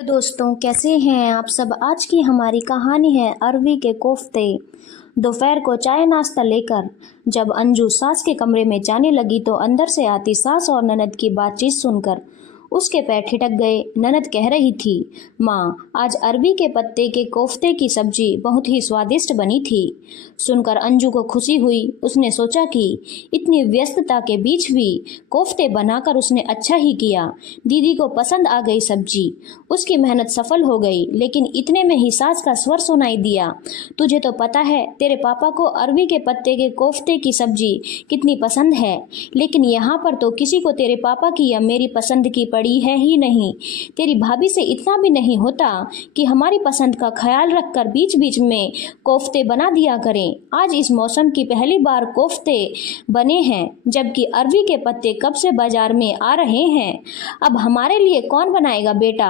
तो दोस्तों कैसे हैं आप सब। आज की हमारी कहानी है अरवी के कोफ्ते। दोपहर को चाय नाश्ता लेकर जब अंजू सास के कमरे में जाने लगी तो अंदर से आती सास और ननद की बातचीत सुनकर उसके पैर ठिठक गए। ननद कह रही थी, माँ आज अरवी के पत्ते के कोफ्ते की सब्जी बहुत ही स्वादिष्ट बनी थी। सुनकर अंजू को खुशी हुई। उसने सोचा कि इतनी व्यस्तता के बीच भी कोफ्ते बनाकर उसने अच्छा ही किया। दीदी को पसंद आ गई सब्जी। उसकी मेहनत सफल हो गई। लेकिन इतने में ही सास का स्वर सुनाई दिया, तुझे तो पता है तेरे पापा को अरवी के पत्ते के कोफ्ते की सब्जी कितनी पसंद है, लेकिन यहाँ पर तो किसी को तेरे पापा की या मेरी पसंद की पड़ी है ही नहीं। तेरी भाभी से इतना भी नहीं होता कि हमारी पसंद का ख्याल रखकर बीच बीच में कोफ्ते बना दिया करें। आज इस मौसम की पहली बार कोफ्ते बने हैं, जबकि अरवी के पत्ते कब से बाजार में आ रहे हैं। अब हमारे लिए कौन बनाएगा बेटा,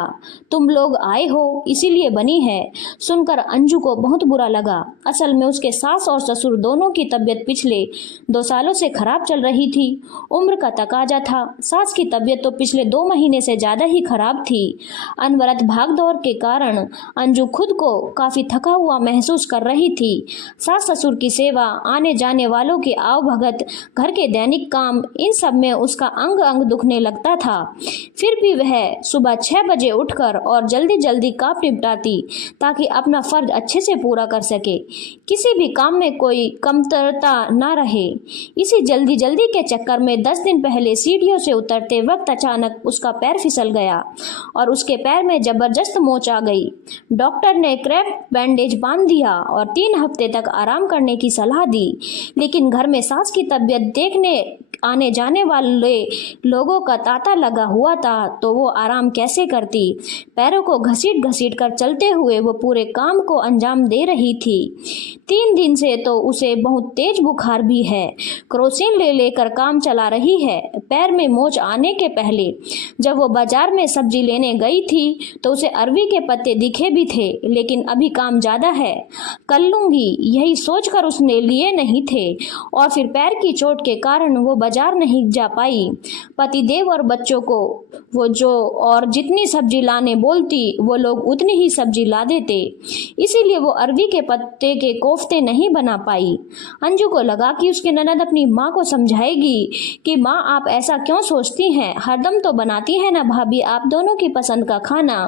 तुम लोग आए हो इसीलिए बनी है। सुनकर अंजू को बहुत बुरा लगा। असल में उसके सास और ससुर दोनों की तबीयत पिछले 2 सालों से खराब चल रही थी। उम्र का तकाजा था। सास की तबीयत तो पिछले 2 महीने से ज्यादा ही खराब थी। अनवरत भागदौड़ के कारण अंजू खुद को काफी थका हुआ महसूस कर रही थी। सास ससुर की सेवा, आने जाने वालों की आवभगत, घर के दैनिक काम, इन सब में उसका अंग अंग दुखने लगता था। फिर भी वह सुबह 6 बजे उठकर और जल्दी जल्दी काम निपटाती ताकि अपना फर्ज अच्छे से पूरा कर सके, किसी भी काम में कोई कमतरता ना रहे। इसी जल्दी जल्दी के चक्कर में 10 दिन पहले सीढ़ियों से उतरते वक्त अचानक उसका पैर फिसल गया और उसके पैर में जबरदस्त मोच आ गई। डॉक्टर ने क्रैप बैंडेज बांध दिया और 3 हफ्ते तक आराम करने की सलाह दी। लेकिन घर में सास की तबीयत देखने आने जाने वाले लोगों का तांता लगा हुआ था, तो वो आराम कैसे करती। पैरों को घसीट घसीट कर चलते हुए वो पूरे काम को अंजाम दे रही थी। 3 दिन से तो उसे बहुत तेज बुखार भी है। क्रोसिन ले लेकर काम चला रही है। पैर में मोच आने के पहले जब वो बाजार में सब्जी लेने गई थी तो उसे अरवी के पत्ते दिखे भी थे, लेकिन अभी काम ज्यादा है, कर लूंगी यही सोचकर उसने लिए नहीं थे। और फिर पैर की चोट के कारण वो बाजार नहीं जा पाई। पतिदेव और बच्चों को वो जो और जितनी सब्जी लाने बोलती वो लोग उतनी ही सब्जी ला देते, इसीलिए वो अरवी के पत्ते के कोफ्ते नहीं बना पाई। अंजू को लगा कि उसकी ननद अपनी माँ को समझाएगी कि माँ आप ऐसा क्यों सोचती हैं, हरदम तो बनाती है ना भाभी आप दोनों की पसंद का खाना।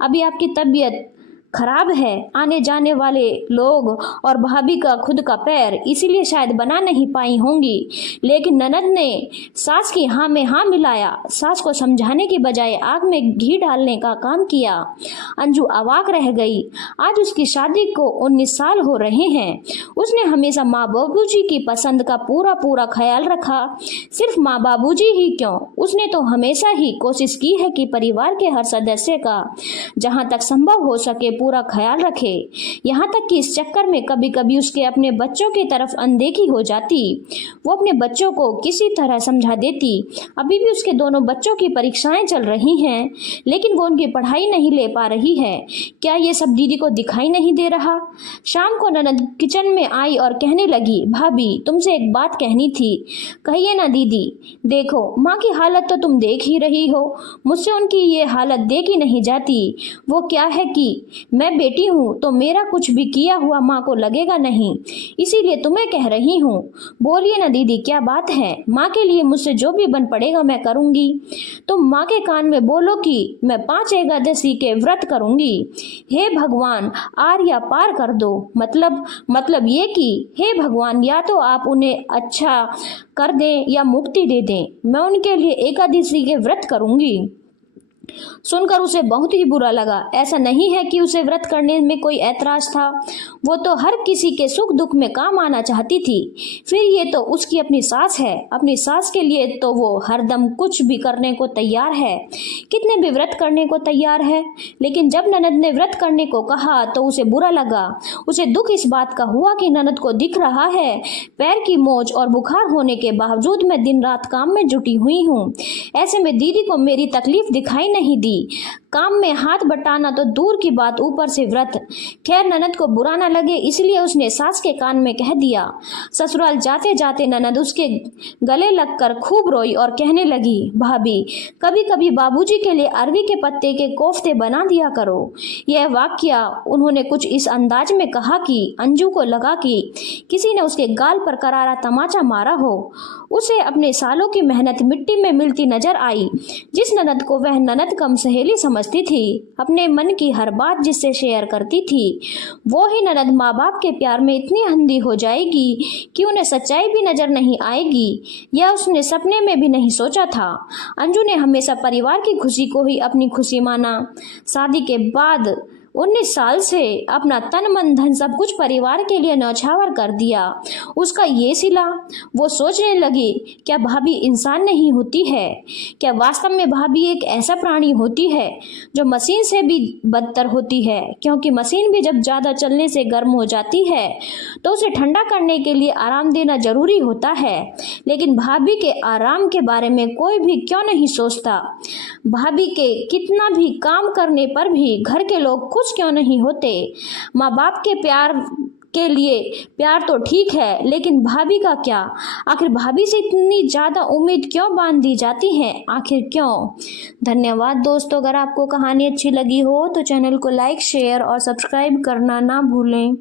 अभी आपकी तबीयत खराब है, आने जाने वाले लोग और भाभी का खुद का पैर, इसीलिए शायद बना नहीं पाई होंगी। लेकिन ननद ने सास की हाँ में हाँ मिलाया। सास को समझाने की बजाय आग में घी डालने का काम किया। अंजू अवाक रह गई। आज उसकी शादी को 19 साल हो रहे हैं। उसने हमेशा माँ बाबूजी की पसंद का पूरा पूरा ख्याल रखा। सिर्फ माँ बाबूजी ही क्यों, उसने तो हमेशा ही कोशिश की है कि परिवार के हर सदस्य का जहाँ तक संभव हो सके पूरा ख्याल रखे। यहाँ तक कि इस चक्कर में कभी कभी उसके अपने बच्चों की तरफ अनदेखी हो जाती। वो अपने बच्चों को किसी तरह समझा देती। अभी भी उसके दोनों बच्चों की परीक्षाएं चल रही हैं, लेकिन वो उनकी पढ़ाई नहीं ले पा रही है। क्या ये सब दीदी को दिखाई नहीं दे रहा। शाम को ननद किचन में आई और कहने लगी, भाभी तुमसे एक बात कहनी थी। कहिए ना दीदी। देखो माँ की हालत तो तुम देख ही रही हो, मुझसे उनकी ये हालत देखी नहीं जाती। वो क्या है कि मैं बेटी हूँ तो मेरा कुछ भी किया हुआ माँ को लगेगा नहीं, इसीलिए तुम्हें कह रही हूँ। बोलिए ना दीदी क्या बात है। माँ के लिए मुझसे जो भी बन पड़ेगा मैं करूँगी। तुम माँ के कान में बोलो कि मैं 5 एकादशी के व्रत करूँगी। हे भगवान आर या पार कर दो। मतलब ये कि हे भगवान या तो आप उन्हें अच्छा कर दें या मुक्ति दे दें। मैं उनके लिए एकादशी के व्रत करूँगी। सुनकर उसे बहुत ही बुरा लगा। ऐसा नहीं है कि उसे व्रत करने में कोई ऐतराज था, वो तो हर किसी के सुख दुख में काम आना चाहती थी। फिर ये तो उसकी अपनी सास है, अपनी सास के लिए तो वो हरदम कुछ भी करने को तैयार है, कितने भी व्रत करने को तैयार है। लेकिन जब ननद ने व्रत करने को कहा तो उसे बुरा लगा। उसे दुख इस बात का हुआ कि ननद को दिख रहा है पैर की मोच और बुखार होने के बावजूद मैं दिन रात काम में जुटी हुई हूँ। ऐसे में दीदी को मेरी तकलीफ दिखाई नहीं दी। काम में हाथ बटाना तो दूर की बात, ऊपर से व्रत। खैर ननद को बुरा न लगे इसलिए उसने सास के कान में कह दिया। ससुराल जाते जाते ननद उसके गले लगकर खूब रोई और कहने लगी, भाभी कभी कभी बाबूजी के लिए अरवी के पत्ते के कोफ्ते बना दिया करो। यह वाक्या उन्होंने कुछ इस अंदाज में कहा कि अंजू को लगा कि किसी ने उसके गाल पर करारा तमाचा मारा हो। उसे अपने सालों की मेहनत मिट्टी में मिलती नजर आई। जिस ननद को वह ननद कम सहेली समझती थी, अपने मन की हर बात जिससे शेयर करती थी, वो ही ननद माँ बाप के प्यार में इतनी अंधी हो जाएगी कि उन्हें सच्चाई भी नजर नहीं आएगी। यह उसने सपने में भी नहीं सोचा था। अंजू ने हमेशा परिवार की खुशी को ही अपनी खुशी माना। शादी के बाद 19 साल से अपना तन मन धन सब कुछ परिवार के लिए न्यौछावर कर दिया। उसका ये सिला। वो सोचने लगी, क्या भाभी इंसान नहीं होती है? क्या वास्तव में भाभी एक ऐसा प्राणी होती है जो मशीन से भी बदतर होती है? क्योंकि मशीन भी जब ज़्यादा चलने से गर्म हो जाती है तो उसे ठंडा करने के लिए आराम देना जरूरी होता है। लेकिन भाभी के आराम के बारे में कोई भी क्यों नहीं सोचता? भाभी के कितना भी काम करने पर भी घर के लोग खुश क्यों नहीं होते? माँ बाप के प्यार के लिए प्यार तो ठीक है, लेकिन भाभी का क्या? आखिर भाभी से इतनी ज़्यादा उम्मीद क्यों बांध दी जाती है? आखिर क्यों? धन्यवाद दोस्तों। अगर आपको कहानी अच्छी लगी हो तो चैनल को लाइक, शेयर और सब्सक्राइब करना ना भूलें।